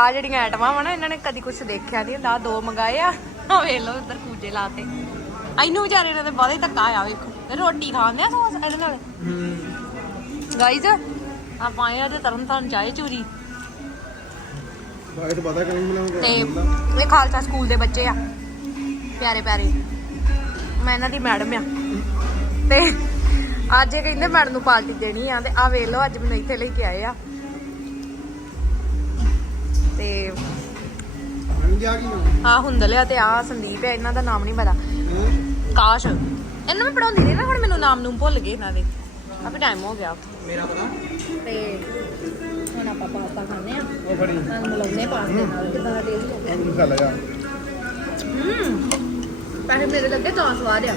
ਆ ਜਿਹੜੀਆਂ ਆਈਟਮਾਂ ਵਾ ਨਾ ਇਹਨਾਂ ਨੇ ਕਦੀ ਕੁਝ ਦੇਖਿਆ ਨਹੀਂ ਹੁੰਦਾ ਦੋ ਮੰਗਾਏ ਆ। ਆ ਵੇਖ ਲਓ ਇੱਧਰ ਕੂਜੇ ਲਾਤੇ ਇਹਨੂੰ ਵਿਚਾਰੇ ਨੇ ਤੇ ਬਾਹਲੇ ਧੱਕਾ ਆ ਵੇਖੋ। ਰੋਟੀ ਖਾਂਦੇ ਆ ਸੌਸ ਇਹਦੇ ਨਾਲ? ਗਾਈਜ਼ ਆਪਾਂ ਆਏ ਆ ਤੇ ਤਰਨ ਤਾਰਨ ਚਾਏ ਚੂਰੀ। ਬਾਈਟ ਪਤਾ ਕਿ ਨਹੀਂ ਮਿਲਾਂਗੇ ਤੇ ਇਹ ਖਾਲਸਾ ਸਕੂਲ ਦੇ ਬੱਚੇ ਆ। ਪਿਆਰੇ ਪਿਆਰੇ। ਮੈਂ ਇਹਨਾਂ ਦੀ ਮੈਡਮ ਆ। ਤੇ ਅੱਜ ਇਹ ਕਹਿੰਦੇ ਮੈਡਮ ਨੂੰ ਪਾਰਟੀ ਦੇਣੀ ਆ ਤੇ ਆ ਵੇਖ ਲਓ ਅੱਜ ਮੈਨੂੰ ਇੱਥੇ ਲੈ ਕੇ ਆਏ ਆ। ਤੇ ਆ ਨਾ ਹੁੰਦਲਿਆ ਤੇ ਆ ਸੰਦੀਪ ਹੈ ਇਹਨਾਂ ਦਾ ਨਾਮ ਨਹੀਂ ਪਤਾ? ਕਾਸ਼। ਇਹਨੂੰ ਵੀ ਪੜਾਉਂਦੀ ਰਹੀ ਨਾ ਹੁਣ ਮੈਨੂੰ ਨਾਮ ਨੂੰ ਭੁੱਲ ਗਏ ਇਹਨਾਂ ਦੇ। ਕਾਫੀ ਟਾਈਮ ਹੋ ਗਿਆ। ਮੇਰਾ ਪਤਾ? ਤੇ ਹੁਣ ਆਪਾਂ ਪਾਸਤਾ ਖਾਣੇ ਆ ਉਹ ਫੜੀ। ਨਾਲ ਮਲਾਉਨੇ ਪਾਸਤੇ ਨਾਲ ਕਿਦਾਂ ਦਾ ਟੇਸਟ ਹੋ ਇਹਨੂੰ ਖਾ ਲਿਆ ਹੂੰ। ਪਹਿਲੇ ਮੇਰੇ ਲੱਗੇ ਤਾਂ ਸਵਾਦ ਆ।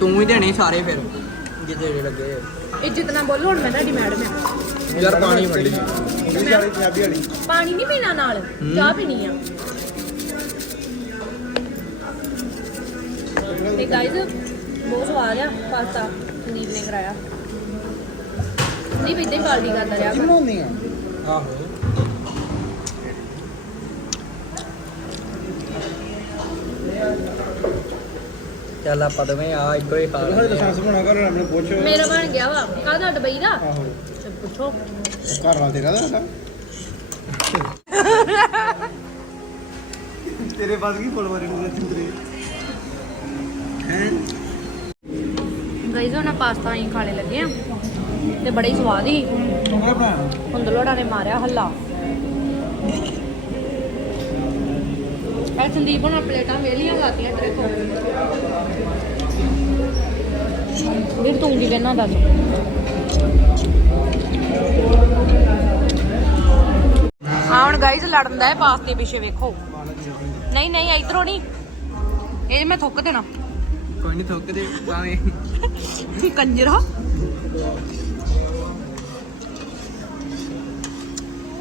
ਤੂੰ ਹੀ ਦੇਣੇ ਸਾਰੇ ਫਿਰ ਜੇ ਤੇਰੇ ਲੱਗੇ। ਇੱਜ਼ਤ ਨਾਲ ਬੋਲੋ ਹੁਣ ਮੈਂ ਤੁਹਾਡੀ ਮੈਡਮ ਆ ਯਾਰ ਪਾਣੀ ਫੜੀ ਪਾਣੀ ਨਹੀਂ ਪੀਣਾ ਨਾਲ? ਚਾਹ ਪੀਣੀ ਆ। ਤੇ ਗਾਇਜ਼ ਬਹੁਤ ਸਵਾਦ ਆ ਪਾਸਤਾ। ਸੰਦੀਪ ਨੇ ਕਰਾਇਆ। ਨਹੀਂ ਵੀ ਇਦਾਂ ਹੀ ਬਾਲਦੀ ਕਰਦਾ ਰਿਹਾ। ਕੀ ਬਣਾਉਂਦੀ ਆ? ਆਹੋ। ਚੱਲ ਆਪਾਂ ਦੋਵੇਂ ਆ ਇੱਕੋ ਹੀ ਖਾ ਲੈਂਦੇ ਆ। ਲਾਇਸੈਂਸ ਬਣਾ ਕਰ ਆਪਣੇ ਪੁੱਛ ਮੇਰਾ ਬਣ ਗਿਆ ਵਾ। ਕਾਹਦਾ ਡਬਈ ਦਾ। ਆਹੋ। ਪੁੱਛੋ ਘਰ ਵਾਲਾ ਤੇਰਾ ਦਾ ਤੇਰੇ ਪਾਸ ਕੀ ਫੁੱਲ ਵਾਰੀ ਨੂੰ ਤੇਰੇ ਹੈ ਗਾਇਜ਼ ਹੁਣ ਪਾਸਤਾ ਹੀ ਖਾਣੇ ਲੱਗੇ ਆ ਤੇ ਬੜੇ ਹੀ ਸਵਾਦ ਹੀ ਕਿਹੜਾ ਬਣਾਇਆ ਹੁੰਦਲੋੜਾ ਨੇ ਮਾਰਿਆ ਹੱਲਾ ਇਹ ਸੰਦੀਪ ਹੁਣ ਪਲੇਟਾਂ ਵੇਲੀਆਂ ਲਾਤੀਆਂ ਤੇਰੇ ਕੋਲ ਕਹਿਣਾ ਦੱਸ। ਹਾਂ ਹੁਣ ਗਾਈਜ਼ ਲੜਨ ਦਾ ਹੈ ਪਾਸਤੇ ਪਿੱਛੇ ਵੇਖੋ। ਨਹੀਂ ਨਹੀਂ ਇਧਰੋਂ ਨਹੀਂ। ਇਹ ਮੈਂ ਥੁੱਕ ਦੇਣਾ। ਕੋਈ ਨਹੀਂ ਥੁੱਕਦੇ ਭਾਵੇਂ ਕੰਜਰਾ।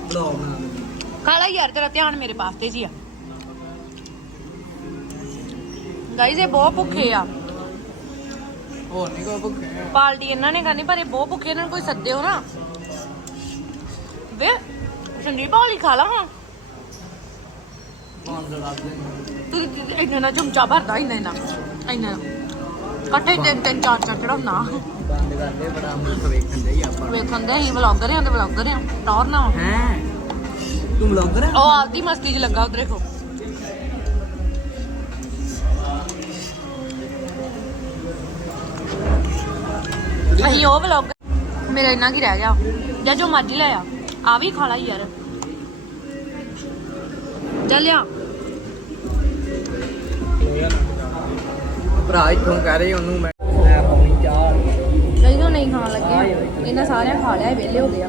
ਬਲੌਗ ਬਣਾ ਖਾ ਲੈ ਯਾਰ ਤੇਰਾ ਧਿਆਨ ਮੇਰੇ ਪਾਸਤੇ ਹੀ ਆ। ਗਾਈਜ਼ ਇਹ ਬਹੁਤ ਭੁੱਖੇ ਆ। ਹੋਰ ਨਹੀਂ ਕੋਈ ਭੁੱਖੇ ਆ। ਪਾਲਟੀ ਇਹਨਾਂ ਨੇ ਕਰਨੀ ਪਰ ਇਹ ਬਹੁਤ ਭੁੱਖੇ ਇਹਨਾਂ ਨੂੰ ਕੋਈ ਸੱਦਿਓ ਨਾ। ਵੇ ਸੰਦੀਪ ਵਾਲੀ ਖਾ ਲਾ ਹਾਂ ਪੰਜ ਤੂੰ ਇੰਨਾ ਨਾ ਚਮਚਾ ਭਰਦਾ ਇੰਨਾ ਇੰਨਾ ਇੰਨਾ। ਇਕੱਠੇ ਤਿੰਨ ਤਿੰਨ ਚਾਰ ਚਾਰ ਚੜਾਉਣਾ ਬੰਦ ਕਰ ਦੇ ਬੜਾ ਮੁੱਖ ਵੇਖਣ ਦੇ ਹੀ ਆਪਾਂ। ਵੇਖਣ ਦੇ ਅਸੀਂ ਵਲੌਗਰ ਹਾਂ ਤੇ ਵਲੌਗਰ ਹਾਂ ਟੌਰ ਨਾ ਹੈ? ਤੂੰ ਬਲੌਗਰ ਹੈ ਉਹ ਆਪਦੀ ਮਸਤੀ 'ਚ ਲੱਗਾ ਉਧਰ ਦੇਖੋ। ਅਸੀਂ ਉਹ ਵਲੌਗ ਮੇਰਾ ਇੰਨਾ ਕੀ ਰਹਿ ਗਿਆ। ਜਾਂ ਜੋ ਮਰਜ਼ੀ ਲੈ ਆ। ਆ ਵੀ ਖਾ ਲਾ ਯਾਰ। ਚੱਲ ਆ। ਭਰਾ ਇੱਥੋਂ ਕਹਿ ਰਹੇ ਉਹਨੂੰ ਮੈਂ ਮੈਂ ਪਾਉਣੀ ਚਾਹ ਨਹੀਂ ਖਾਣ ਲੱਗੇ। ਇਹਨਾਂ ਸਾਰਿਆਂ ਖਾ ਲਿਆ ਵਿਹਲੇ ਹੋ ਗਏ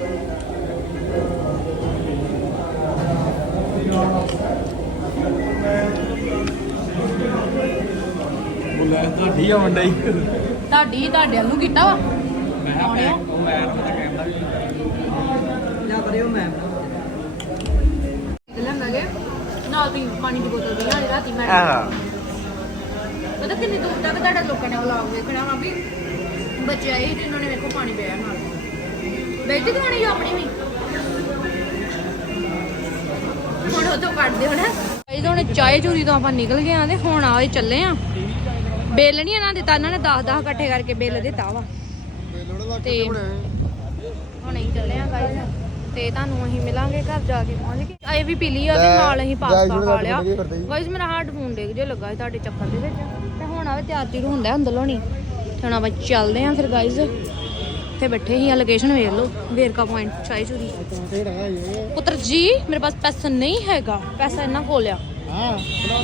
ਤੁਹਾਡੀ ਆ ਵੰਡਾ ਹੀ। ਤੁਹਾਡੀ ਤੁਹਾਡੇ ਵੱਲੋਂ ਕੀਤਾ ਵਾ? ਆਉਣੇ ਆ ਮੈਂ ਤਾਂ ਕਹਿੰਦਾ ਜਾ ਕਰਿਓ ਮੈਂ। ਲਿਆਂਦਾਗੇ ਨਾਲ ਵੀ ਪਾਣੀ ਦੀ ਬੋਤਲ ਵੀ ਨਾਲ ਰਾਤੀ ਮੈਂ ਪਤਾ ਕਿੰਨੀ ਦੂਰ ਤੱਕ ਤੁਹਾਡਾ ਲੋਕਾਂ ਨੇ ਵਲੌਗ ਵੇਖਣਾ ਵਾ ਵੀ ਬੱਚੇ ਆਏ ਸੀ ਤੇ ਇਹਨਾਂ ਨੇ ਵੇਖੋ ਪਾਣੀ ਪਿਆ ਨਾਲ। ਬੈਠੀ ਖਾਣੀ ਆਪਣੀ ਵੀ। ਹੁਣ ਉਹ ਤੋਂ ਕੱਢਦੇ ਹੁਣ ਇਹ ਹੁਣ ਚਾਏ ਚੂਰੀ ਤੋਂ ਆਪਾਂ ਨਿਕਲ ਗਏ ਆ ਤੇ ਹੁਣ ਆਏ ਚੱਲੇ ਆ ਬਿੱਲ ਨਹੀਂ ਇਹਨਾਂ ਦਿੱਤਾ ਇਹਨਾਂ ਨੇ 10 10 ਇਕੱਠੇ ਕਰਕੇ ਬਿੱਲ ਦਿੱਤਾ ਵਾ। ਤੇ ਹੁਣ ਅਸੀਂ ਚੱਲੇ ਆ ਗਾਇਸ ਤੇ ਤੁਹਾਨੂੰ ਅਸੀਂ ਮਿਲਾਂਗੇ ਘਰ ਜਾ ਕੇ ਪਹੁੰਚ ਕੇ। ਆਏ ਵੀ ਪੀ ਲਈ ਆ ਤੇ ਨਾਲ ਅਸੀਂ ਪਾਸਤਾ ਖਾ ਲਿਆ। ਗਾਇਸ ਮੇਰਾ ਹਾਰਟ ਫੋਨ ਡਿੱਗ ਜੇ ਲੱਗਾ ਸੀ ਤੁਹਾਡੇ ਚੱਕਰ ਦੇ ਵਿੱਚ। ਤੇ ਹੁਣ ਆਵੇ ਤਿਆਰ ਤਿਰ ਹੁੰਦਾ ਅੰਦਰ ਲੋਣੀ ਹੁਣ ਆਪਾਂ ਚੱਲਦੇ ਆ ਫਿਰ ਗਾਇਸ ਇੱਥੇ ਬੈਠੇ ਹੀ ਆ ਲੋਕੇਸ਼ਨ ਵੇਖ ਲਓ ਵੇਰਕਾ ਪੁਆਇੰਟ ਚਾਈ ਚੂਰੀ। ਪੁੱਤਰ ਜੀ ਮੇਰੇ ਪਾਸ ਪੈਸਾ ਨਹੀਂ ਹੈਗਾ। ਪੈਸਾ ਇਹਨਾਂ ਕੋਲ ਆ ਹਾਂ।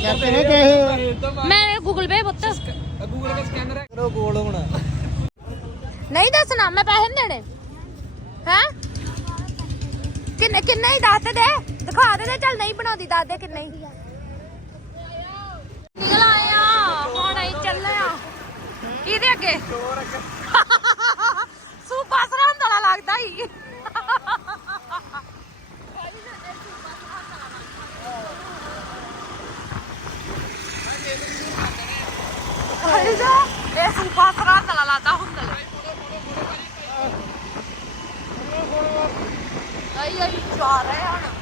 ਕਹਿੰਦੇ ਨੇ ਕਹੇ ਮੈਂ ਗੂਗਲ ਪੇ ਪੁੱਤ। ਗੂਗਲ ਕੇ ਸਕੈਨਰ ਕਰੋ ਕੋਲ ਹੁਣ ਨਹੀਂ ਦੱਸਣਾ ਮੈਂ ਪੈਸੇ ਨਹੀਂ ਦੇਣੇ। ਹੈ? ਕਿੰਨੇ ਕਿੰਨੇ ਹੀ ਦੱਸ ਦੇ। ਦਿਖਾ ਦੇ ਤੇ ਚੱਲ ਨਹੀਂ ਬਣਾਉਂਦੀ ਦੱਸ ਦੇ ਕਿੰਨੇ ਹੀ। ਨਿਕਲ ਆਇਆ ਹੁਣ ਅਸੀਂ ਚੱਲੇ ਆ। ਕਿਹਦੇ ਅੱਗੇ? ਸੂਪਾ ਸਰਹੰਦ ਵਾਲਾ ਲੱਗਦਾ ਹੀ ਇਹ ਸੂਪਾ ਸਰਹੰਦ ਅਸੀਂ ਜਾ ਰਹੇ ਹਾਂ